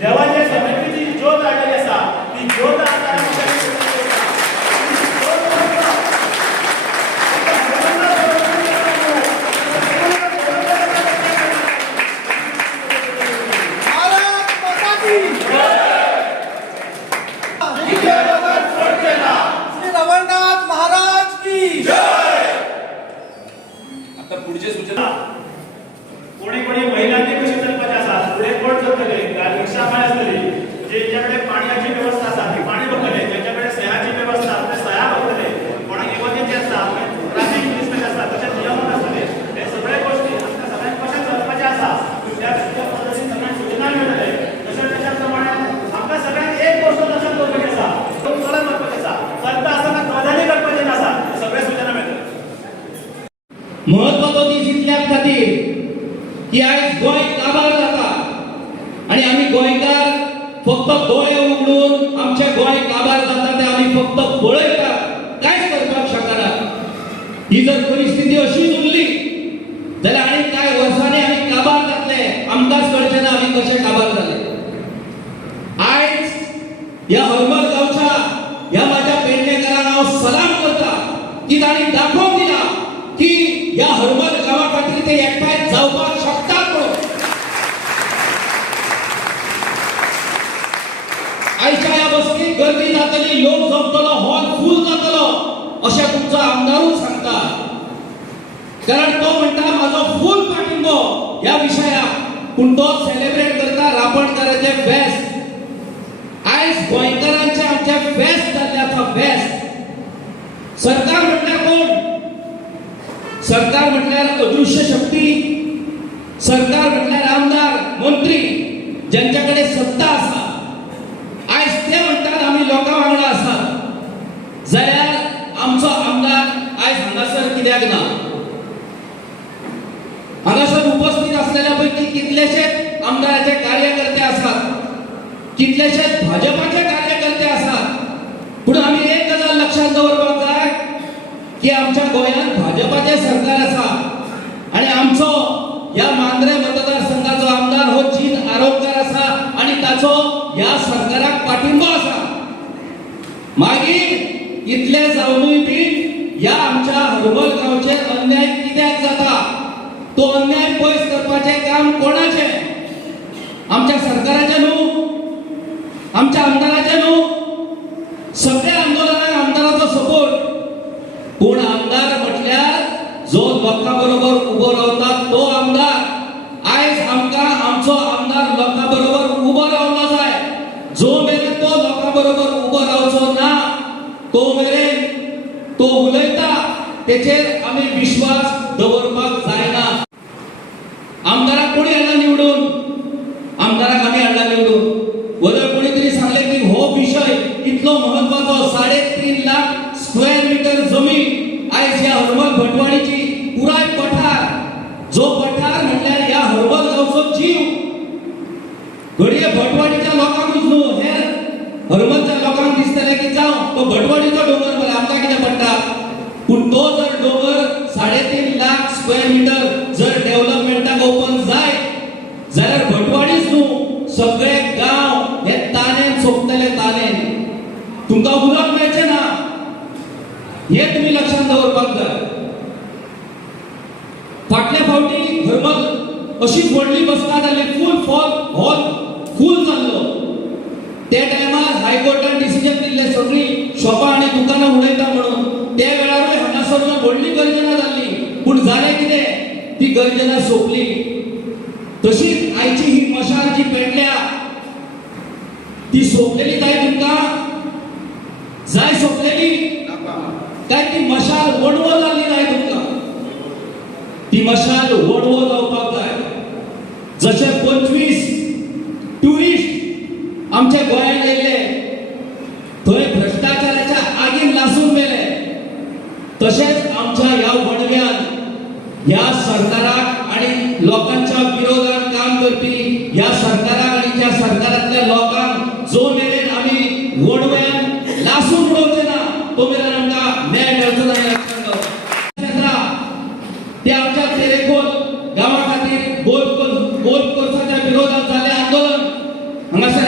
देवाच्या समितीची ज्योत आलेली असा ती ज्योत आता रवळनाथ महाराज की जय. आता पुढचे सूचना कोणी कोणी महिलांनी कशी चलपाचे असतात पुढे कोण चलतले रिक्षा पाय असतली ज्याच्याकडे पाण्याची व्यवस्था असा ती पाणी बघतले ज्याच्याकडे सह्याची व्यवस्था ते सह्या बघतले कोणाक इमर्जन्सी असतात ट्रॅफिक पोलीस कसे असतात तसे नियम असतले हे सगळ्या गोष्टी आमच्या सगळ्यांक कशा चलपाचे असा त्या पद्धतीने सगळ्या सूचना मिळतले तशा त्याच्याप्रमाणे आमच्या सगळ्यांक एक गोष्ट लक्षात ठेवपाची असा तो चलत करपाची असा चलता असताना कदानी करपाचे नसा सगळ्या सूचना मिळतले. महत्वाचो दीस इतल्या खातीर की आज गोंय काबार जाता आणि आम्ही गोंयकार फक्त दोळे उगडून आमचे गोंय काबार जाता ते आम्ही फक्त पळयतात कांयच करपाक शकना. ही जर परिस्थिती अशीच उरली जाल्यार आनी कांय वर्सांनी आमी काबार जातले आमकांच कळचें ना आमी कशे काबार जाले. आयज ह्या हरमल गांवच्या ह्या माझ्या पेडणेकारांक हांव सलाम करता की तांणी दाखोवन दिला की ह्या हरमल गांवा खातीर ते एकठांय जावपाक शकतात म्हणून. आयच्या ह्या बसकेक गर्दी जातली लोक जमतलो हॉल फूल जातलो अशें तुमचो आमदारूच सांगता कारण तो म्हणटा म्हाजो फूल पाठिंबो ह्या विशयाक पूण तो सेलिब्रेट करता रापणकाराचे फेस्त. आयज गोंयकारांचे आमचे फेस्त जाल्ले आसा फेस्त. सरकार म्हटल्यार कोण? सरकार म्हटल्यार अदृश्य शक्ती. सरकार म्हटल्यार आमदार मंत्री ज्यांच्याकडे सत्ता आसा. आयज ते म्हणतात आम्ही लोकां वांगडा आसात जाल्यार आमचो आमदार आयज हांगासर कित्याक ना? हांगासर उपस्थित असलेल्या पैकी कितलेशेच आमदाराचे कार्यकर्ते आसात, कितलेशेच भाजपाचे कार्यकर्ते आसात. पूण आमी एक गजाल लक्षात दवरपाक जाय की आमच्या गोंयांत भाजपाचे सरकार आसा आणि आमचो या मांद्रे मतदारसंघाचो आमदार हो जीन आरोग्यकार आसा आणि ताचो या सरकाराक पाठिंबो आसा. मागीर इतले जावनूय बी या आमच्या हरमल गांवचे अन्याय कित्याक जाता? तो अन्याय पयस करपाचे काम कोणाचे? आमच्या सरकाराचे न्हू? आमच्या आमदाराचे न्हू? सगळ्या आंदोलनाक आमदाराचो सपोर्ट. पूण आमदार म्हटल्यार जो लोकां बरोबर उबो रावता तो आमदार. आयज आमकां आमचो आमदार लोकां बरोबर उबो रावलो जाय. जो मेरेन तो लोकां बरोबर उबो रावचो ना तो मेरेन तो उलयता तेचेर आमी विश्वास दवरपाक जायना. आमदाराक कोणी हाडला निवडून? आमदाराक आमी हाडला निवडून. वदर कोणी तरी सांगले की हो विषय इतलो महत्वाचो 3.5 लाख स्क्वेअर मीटर जमीन आयज ह्या हरमल भटवाडीची पुराय पठार जो पठार म्हटल्यार ह्या हरमल गांवचो जीव. घडये भटवाडीच्या लोकांकूच न्हू हेर हरमलच्या लोकांक दिसतले की जावं तो भटवाडीचो डोंगर बरे आमकां कितें पडटा. पूण तो जर डोंगर 3.5 लाख स्क्वेअर मीटर जर डेव्हलपमेंटाक ओपन जाय जाल्यार भटवाडीच न्हू सगळे गांव हे तानेन सोंपतले तानेन. तुमकां उदक मेळचें ना हे तुम्ही लक्षात दवरपाक जाय. फाटल्या फावटी हरमल अशीच व्हडली बसका जाल्ली फूल हॉल फूल जाल्लो. त्या टायमार हायकोर्टान डिसिजन दिल्ले सगळी शॉपां आनी दुकानां उडयता म्हणून. त्या वेळारूय हांगासर व्हडली गर्जना जाल्ली पूण जालें कितें? ती गर्जना सोंपली. तशीच आयची ही मशाल जी पेटल्या ती सोंपलेली जाय तुमकां? जाय सोंपलेली काय ती मशाल वणवो जाल्ली जाय तुमकां? ती मशाल वणवो जावपाक जाय. जशे 25 ट्युरिस्ट आमच्या गोंयांत येयले थंय भ्रष्टाचाराच्या आगीन लासून गेले तशेंच आमच्या ह्या वणव्यान ह्या सरकाराक आणि लोकांच्या विरोधात काम करपी ह्या सरकाराक आणि त्या सरकारातल्या लोकांक जो मेरेन आमी वणव्यान लासून उडोवचे ना तो मेरेन आमकां न्याय मेळचो ना. ते आमच्या तेरेखोल गांवा खातीर गोल्फ कोर्साच्या विरोधात जाल्लें आंदोलन हांगासर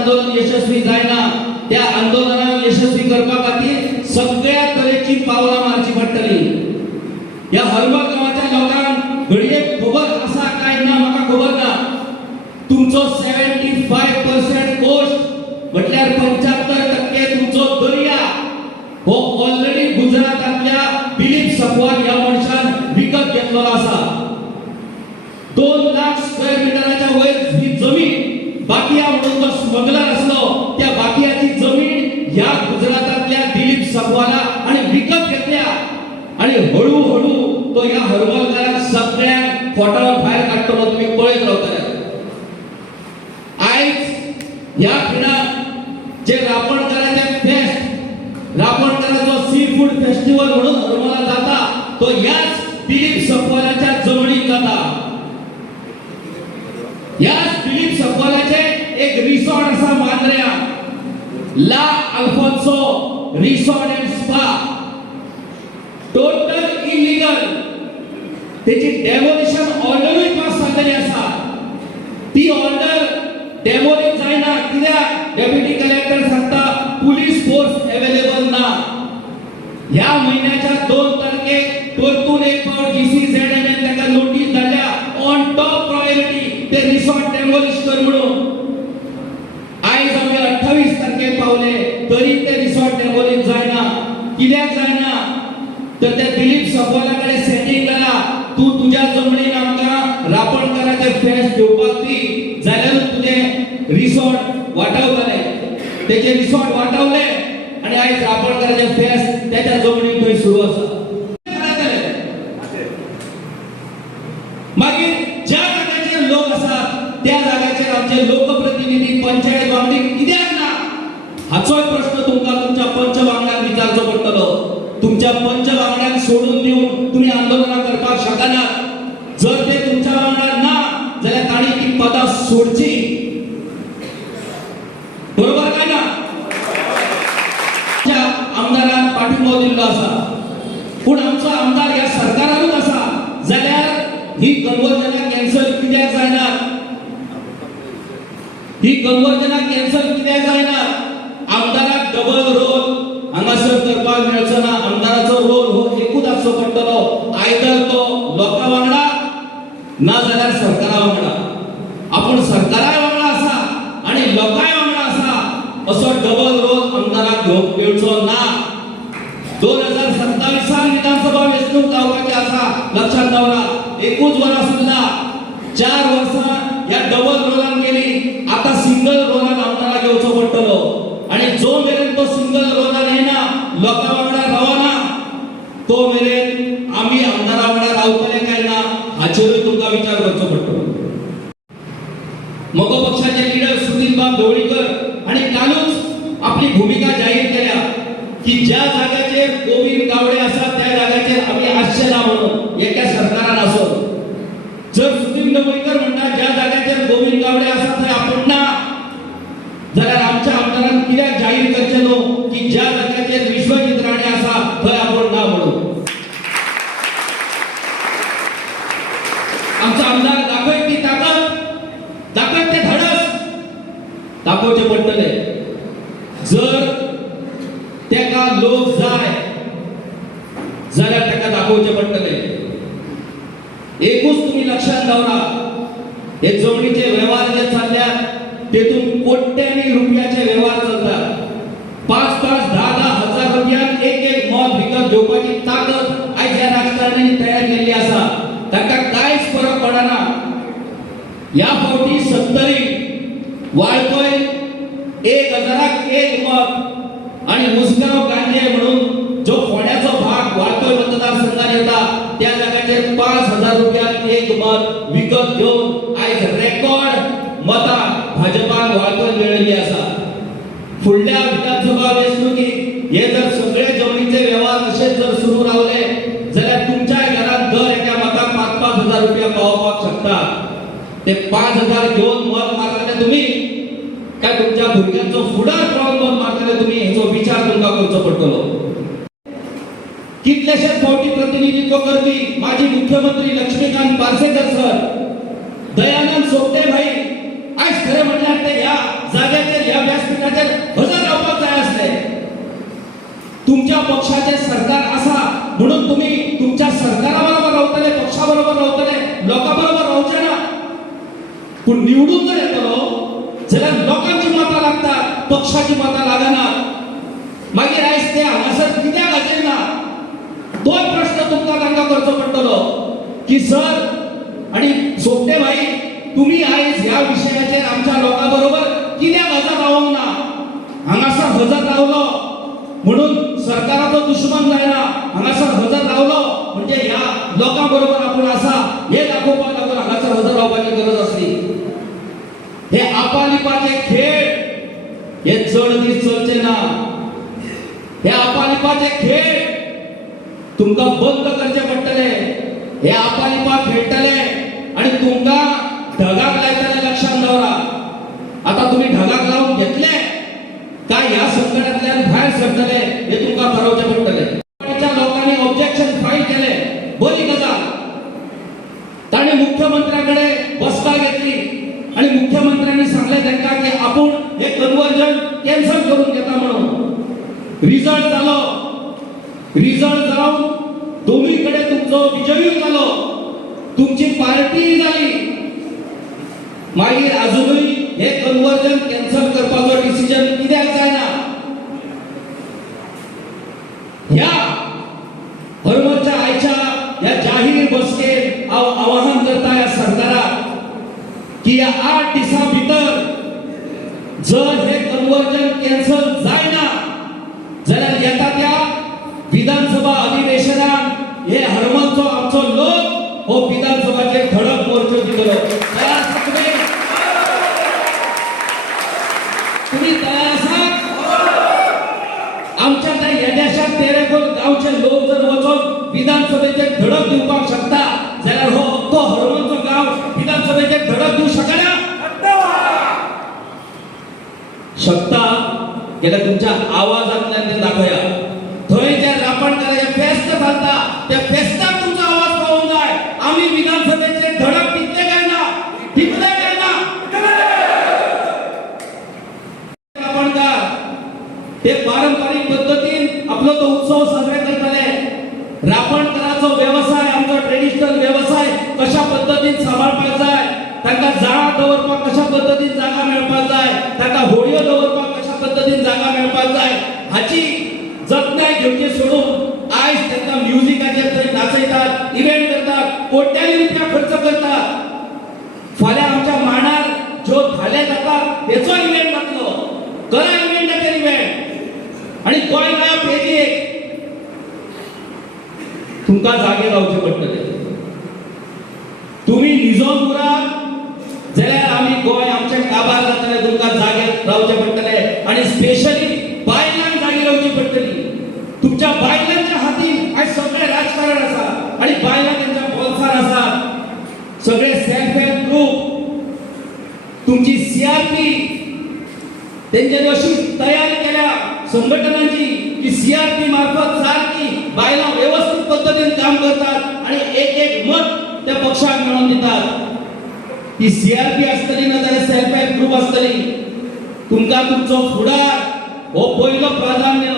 आंदोलन यशस्वी जायना त्या आंदोलनाक यशस्वी करपा खातीर सगळ्या तरेची पावलां मारची पडटली। या हरमल गांवाच्या लोकांक घडये खबर आसा काय ना म्हाका खबर ना। तुमचो 75% कोस्ट म्हटल्यार 75% तुमचो दर्या हो ऑलरेडी गुजरातातल्या दिलीप सकवाल ह्या मनशान विकत घेतलेलो आसा। 2 लाख स्क्वेअर मीटराच्या वयर ही जमीन बाकिया म्हणून जो स्मगलर असलो त्या बाकियाची जमीन ह्या गुजरातातल्या दिलीप सकवाला आणि विकत घेतल्या आणि हळूहळू तो ह्या हरमलकारांक सगळ्यांक फोटाळून भायर काडटलो। तुम्ही पळयत रावतले। आयज ह्या खिणाक जे रापणकाराचे फेस्ट रापणकाराचो सी फूड फेस्टिवल म्हणून हरमला जाता तो ह्याच दिलीप सकवालाच्या जमणीक जाता। याच दिलीप सकवालाचे एक रिसॉर्ट असा मांद्र्या ला Alphonso resort and spa total illegal त्याची डेमोलिशन ऑर्डरही पास झालेली असा। ती ऑर्डर डेमोलिश जायना कित्याक डेप्युटी कलेक्टर सांगता पुलिस फोर्स अवेलेबल ना। ह्या महिन्याच्या 2 तारखेक परतून एक फावट GCZMN ताका नोटीस धाडल्या ऑन टॉप प्रायोरिटी ते रिसॉर्ट डेमोलिश कर म्हणून। आयज आमी 28 तारखेक पावले तरी ते रिसॉर्ट डेमोलिश जायना। कित्याक जायना तर त्या दिलीप सकवालाकडे सेटिंग केला तू तुझ्या जमणीन आमकां रापणकाराचे फेस्ट घेवपाक दी जाल्यार तुझे रिसॉर्ट वाटावतले। तेचे रिसॉर्ट वाटावले आणि आयज रापणकाराचे फेस्ट त्याच्या जमणीन थंय सुरू आसा। मागीर ज्या जाग्याचेर लोक आसात त्या जाग्याचेर आमचे लोकप्रतिनिधी पंचायत वांगडी कित्याक ना हाचोय प्रश्न तुमकां तुमच्या पंच वांगड्यांक विचारचो पडटलो। तुमच्या पंच वांगड्यांक सोडून दिवन तुम्ही आंदोलनां करपाक शकनात। जर ते तुमच्या वांगडा ना जाल्यार ताणी ती पदां सोडची। बरोबर काय ना? आमदारान पाठिंबो दिल्लो आसा पूण आमचो आमदार ह्या सरकारानूच आसा जाल्यार ही कन्वर्जनां कॅन्सल कित्याक जायनात? ही कन्वर्जनां कॅन्सल कित्याक जायनात? आमदाराक डबल रोल हांगासर करपाक मेळचो ना। आमदाराचो रोल हो एकूच आसचो पडटलो आयदर तो लोकां वांगडा ना जाल्यार सरकारा वांगडा। आपूण सरकारा वांगडा आसा आणि लोकांय वांगडा आसा असो डबल रोल आमदाराक घेवंक मेळचो ना। 2027 विधानसभा वेंचणूक जावपाची आसा लक्षात दवरा। एकूच वरां सुद्दां 4 वर्सां ह्या डबल रोलान गेली आता सिंगल रोलान आमदाराक घेवचो पडटलो आणि जो मेरेन तो सिंगल रोलान येना लोकां वांगडा रावना तो मेरेन आमी आमदारा वांगडा रावतले काय ना हाचेरूय तुमकां विचार करचो पडटलो। मगो पक्षाचे लीडर सुनील बाब ढवळीकर आणि कालूच आपली भूमिका जाहीर केल्या की ज्या जाग्याचेर गोविंद गावडे आसा त्या जाग्याचेर आमी आसचे ना म्हणून एका सरकारान आसो। जर सुनील ढवळीकर म्हणटा ज्या जाग्याचेर गोविंद गावडे आसा थंय आपण ना जाल्यार आमच्या आमदारान कित्याक जाहीर करचें न्हू की ज्या जाग्याचेर विश्वजीत राणे आसा थंय आपण ना म्हणून। आमचो आमदार दाखयत ती ताकद दाखयत ते धडस दाखोवचे पडटले। जर तेका लोक जाय जाल्यार तेका दाखोवचे पडटले। एकूच तुम्ही लक्षात दवरा हे जमणीचे व्यवहार जे चालल्यात तेतून कोट्यांनी रुपयाचे व्यवहार चलतात। 5-5, 10-10 हजार रुपयात एक मॉल विकत घेवपाची ताकद आयज ह्या राजकारण्यांनी तयार केल्ली आसा। ताका कांयच फरक पडना। ह्या फावटी 70 वाळपय 1000क 1 मत आणि उसगांव गांजे म्हणून जो फोंड्याचो भाग वाळपय मतदारसंघात येता त्या जाग्याचेर 5000 रुपयात 1 मत विकत घेवन आयज रेकॉर्ड मतां भाजपाक वाळपय मेळिल्ली आसा। फुडल्या विधानसभा वेंचणुकीत हे जर सगळे जमणीचे व्यवहार अशेच जर सुरू रावले जाल्यार तुमच्या घरात दर एका मताक 5-5 हजार रुपया पावोवपाक शकता। ते 5000 घेवन मत मारतले तुम्ही काय तुमच्या भुरग्यांचो फुडार पळोवन मत मारतले तुम्ही हेचो विचार तुमकां करचो पडटलो। कितलेशेच फावटी प्रतिनिधित्व करपी माजी मुख्यमंत्री लक्ष्मीकांत पार्सेकर सर, दयानंद सोपटे भाई आयज खरें म्हणल्यार ते ह्या जाग्याचेर ह्या तुमच्या पक्षाचे सरकार असा म्हणून तुम्ही तुमच्या सरकाराबरोबर रावतले, पक्षाबरोबर रावतले, लोकांबरोबर रावचे ना. पण निवडून जर येतलो जाल्यार लोकांची मतां लागतात, पक्षाची मतां लागनात. मागीर आयज ते हांगासर कित्याक आशिल्ना तोय प्रश्न तुमकां तांकां करचो पडटलो की सर आणि सोपटे भाई तुम्ही आयज ह्या विशयाचेर आमच्या लोकां बरोबर कित्याक हजर रावंक ना. हांगासर हजर रावलो म्हणून सरकाराचो दुश्मन जायना, हांगासर हजर रावलो म्हणजे ह्या लोकां बरोबर आपूण आसा हे दाखोवपाक लागून हांगासर हजर रावपाची गरज आसली. हे आपालिपाचे खेळ हे चड दीस चलचे ना. हे आपालिपाचे खेळ तुमकां बंद करचे पडटले. हे आपालिपा खेळटले आणि तुमकां ढगाक लायतले, लक्षात दवरा. आता तुम्ही ढगाक लावून घेतले काय ह्या संकटांतल्यान भायर सरतले हे तुमकां ठरवचे पडटले. त्या लोकांनी ऑब्जेक्शन फाईल केले, बरी गजाल. ताणी मुख्यमंत्र्याकडे बसका घेतली आणि मुख्यमंत्र्यांनी सांगले त्यांना की आपण हे कन्वर्जन कॅन्सल करून घेता म्हणून. रिझल्ट जालो, रिझल्ट जाऊन दोन्हीकडे तुमचो विजयी जालो, तुमची पार्टी झाली. मागीर अजूनही हे कन्वर्जन कॅन्सल करपाचो डिसिजन कित्याक जायना. ह्या हरमलच्या आयच्या ह्या जाहीर बसकेत हांव आवाहन करता ह्या सरकाराक की ह्या 8 दिसां भितर जर हे कन्वर्जन कॅन्सल जायना जाल्यार येता त्या विधानसभा अधिवेशनात हे हरमलचो आमचो लोक हो विधानसभाचे धडक मोर्चो दितलो. तयार आसात तुम्ही? तुम्ही तयार आसात? आमच्या त्या येद्याशा तेरेखोल गावचे लोक जर वचून विधानसभेचे धडक दिवपाक शकता जाल्यार हो अख्खो हरमलचो गाव विधानसभेचे धडक दिवं शकना? शकता गेल्या तुमच्या आवाजांतल्यान ते दाखया. थंय जे रापणकाराचे फेस्त घालता त्या फेस्ताक तुमचो आवाज पावूंक जाय. आम्ही विधानसभेचे धडक टिकले काय ना? टिकले काय ना? रापणकार ते पारंपरिक पद्धतीन आपलो तो उत्सव साजरे करतले. रापणकाराचो व्यवसाय, आमचो ट्रेडिशनल व्यवसाय कशा पद्धतीन सांबाळपाक जाय, तांकां जाळा दवरपाक कशा पद्धतीन जागा मेळपाक जाय, तांकां होडयो दवरपाक कशा पद्धतीन जागा मेळपाक जाय हाची जतनाय घेवची सोडून आयज तांकां म्युझिकाचेर थंय नाचयतात, इव्हेंट करतात, कोट्यांनी रुपया खर्च करतात. फाल्यां आमच्या मांडार ज्यो धाले जातात तेचो इव्हेंट जातलो. करा इव्हेंटाचेर इव्हेंट आणि गोंय गायब पेजीक तुमकां जागे रावचे पडटले. तुम्ही निजोम उरात जाल्यार आमी गोंय आमचे काबार जातले, तुमकां जागे रावचे पडटले आणि स्पेशली बायलांक जागे रावची पडटली. तुमच्या बायलांच्या हातीन आयज सगळे राजकारण आसा आणि बायलां त्यांच्या बोलसार आसात. सगळे सेल्फ हेल्प ग्रुप, तुमची सीआरपी त्यांच्यानी अशी तयारी केल्या संघटनांची की सीआरपी मार्फत सारखी बायलां व्यवस्थित पद्धतीने काम करतात आणि एक मत त्या पक्षाक मिळवून दितात. ती सीआरपी असतली ना जाल्यार सेल्फ हेल्प ग्रुप असतली. तुमकां तुमचो फुडार हो पयलो प्राधान्य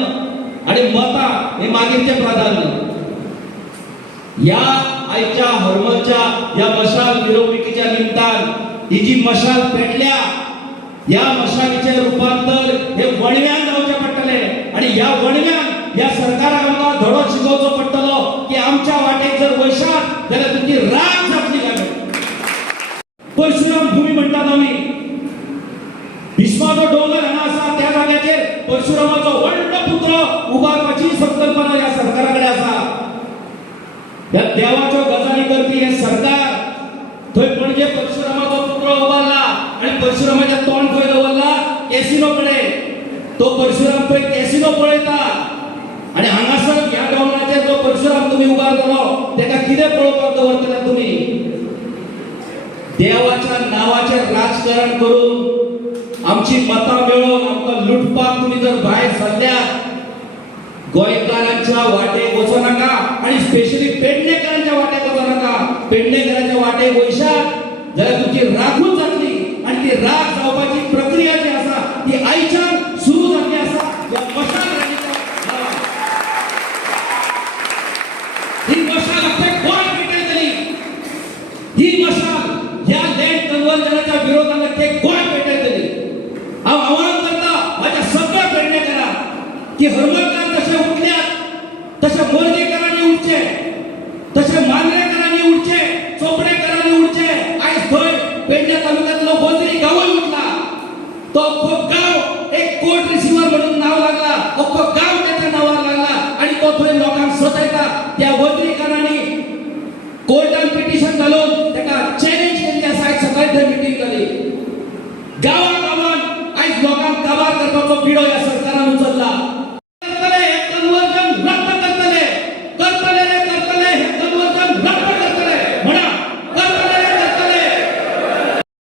आणि मतां हे मागीरचे प्राधान्य. या आयच्या हरमलच्या या मशाल मिरवणुकीच्या निमतान ही जी मशाल पेटल्या या मशालीचे रूपांतर हे वणव्यान जावचे पडटले आणि ह्या वणव्यान या सरकाराक आमकां धडो शिकोवचो पडटलो की आमच्या वाटेक जर वयशात जाल्यार तुमची राग जातली काय. परशुराम भूमी म्हणटात आमी. भीष्माचो डोंगर हांगा आसा त्या जाग्याचेर परशुरामाचो व्हडलो पुत्र उबारपाची संकल्पना या सरकाराकडे आसा. या देवाच्यो गजाली करपी हे सरकार थंय पणजे परशुरामाचो पुत्र उबारला आणि परशुरामाचे तोंड खंय दवरला? कॅसिनो कडे. तो परशुराम थंय कॅसिनो पळयता आणि हांगासर ह्या डोंगराचेर जो परशुराम तुम्ही उबारतलो तेका कितें पळोवपाक दवरतले तुम्ही? देवाच्या नावाचेर राजकारण करून आमची मतां मेळोवन आमकां लुटपाक तुम्ही जर भायर सरल्यात गोंयकारांच्या वाटेक वचो नाका आणि स्पेशली पेडणेकरांच्या वाटेक वचो नाका. पेडणेकरांच्या वाटेक वयशात जाल्यार तुमची राखूच जातली आणि ती राख जावपाची प्रक्रिया जी आसा ती आयच्यान सुरू जाल्ली आसा. या मशाल रॅलीच्या नांवान की हरमलकार जसे उठल्यात तसे मोर्जेकरांनी उठचे, तसे मांद्रेकरांनी उठचे, चोपडेकरांनी उठचे. आयज थंय पेडण्या तालुक्यातलो बोजरी गांवूय उठला. तो अख्खो गांव एक कोर्ट रिसिव्हर म्हणून नाव लागला, अख्खो गांव त्याच्या नावावर लागला आणि तो थंय लोकांक सतयता. त्या बोजरीकरांनी कोर्टान पिटिशन घालून ताका चॅलेंज केल्ली आसा. आयज सकाळी थंय मिटींग जाली. गांवागांवान आयज लोकांक काबार करपाचो पिडो ह्या सरकारान उचलला.